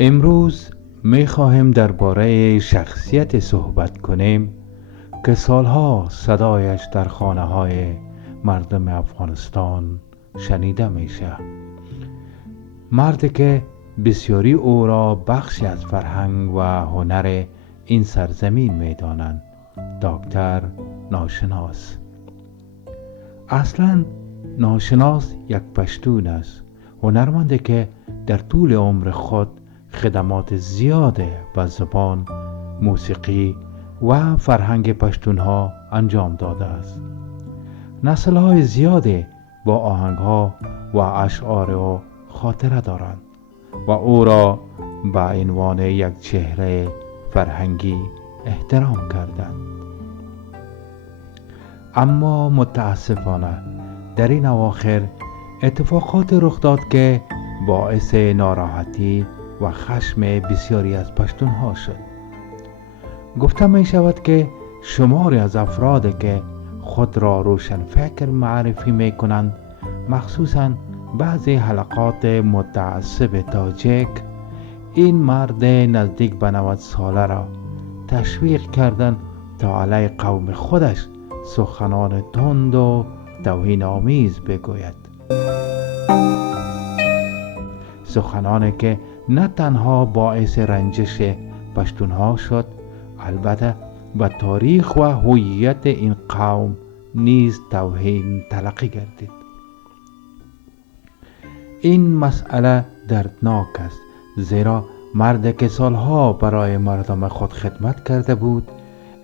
امروز می خواهیم درباره شخصیت صحبت کنیم که سالها صدایش در خانه های مردم افغانستان شنیده میشه. مردی که بسیاری او را بخشی از فرهنگ و هنر این سرزمین می دانند. دکتر ناشناس. اصلا ناشناس یک پشتون است، هنرمندی که در طول عمر خود خدمات زیاد به زبان، موسیقی و فرهنگ پشتونها انجام داده است. نسل‌های زیادی با آهنگ‌ها و اشعار او خاطره دارند و او را به عنوان یک چهره فرهنگی احترام کردند. اما متاسفانه در این اواخر اتفاقات رخ داد که باعث ناراحتی و خشم بسیاری از پشتونها شد. گفته می شود که شماری از افرادی که خود را روشنفکر معرفی می کنند، مخصوصاً بعضی حلقات متعصب تاجیک، این مرد نزدیک به 90 ساله را تشویق کردند تا علیه قوم خودش سخنان تند و توهین آمیز بگوید. سخنانی که نه تنها باعث رنجش پشتونها شد، البته به تاریخ و هویت این قوم نیز توهین تلقی گردید. این مسئله دردناک است، زیرا مردی که سالها برای مردم خود خدمت کرده بود،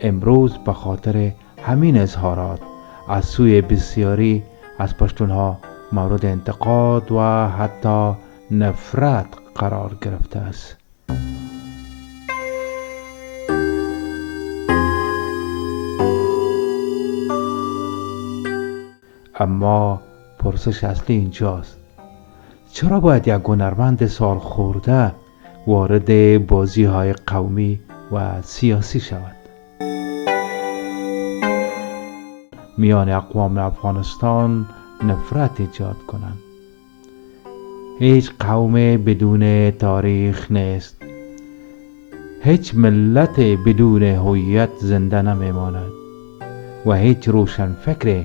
امروز به خاطر همین اظهارات از سوی بسیاری از پشتونها مورد انتقاد و حتی نفرت قرار گرفته است. اما پرسش اصلی اینجاست: چرا باید یک هنرمند سال خورده وارد بازی های قومی و سیاسی شود؟ میان اقوام افغانستان نفرت ایجاد کنند. هیچ قوم بدون تاریخ نیست. هیچ ملت بدون هویت زنده نمیماند و هیچ روشنفکر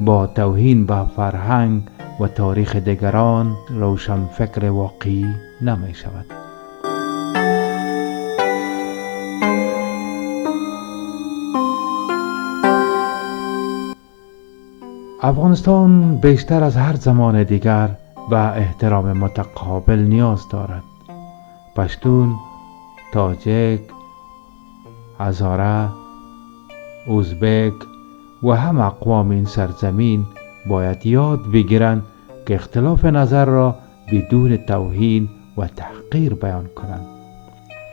با توهین به فرهنگ و تاریخ دیگران روشنفکر واقعی نمی شود. افغانستان بیشتر از هر زمان دیگر به احترام متقابل نیاز دارد. پشتون، تاجیک، هزاره، ازبک و هم اقوام این سرزمین باید یاد بگیرند که اختلاف نظر را بدون توهین و تحقیر بیان کنند.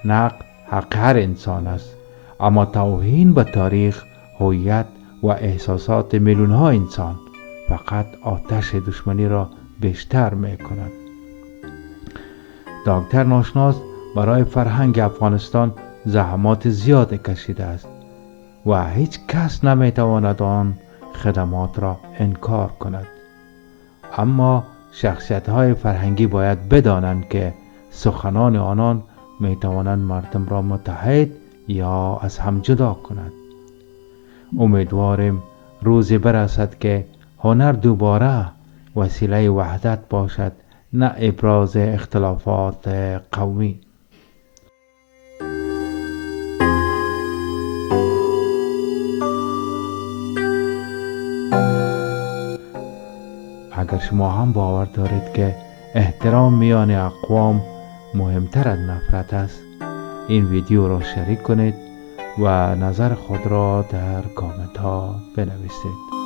نقد حق هر انسان است، اما توهین به تاریخ، هویت و احساسات میلیون ها انسان فقط آتش دشمنی را بیشتر می کند. دکتر ناشناس برای فرهنگ افغانستان زحمات زیاد کشیده است و هیچ کس نمی تواند آن خدمات را انکار کند. اما شخصیت های فرهنگی باید بدانند که سخنان آنان می توانند مردم را متحد یا از هم جدا کند. امیدواریم روزی برسد که هنر دوباره وسیله وحدت باشد، نه ابراز اختلافات قومی. اگر شما هم باور دارید که احترام میان اقوام مهمتر از نفرت است، این ویدیو را شریک کنید و نظر خود را در کامنت ها بنویسید.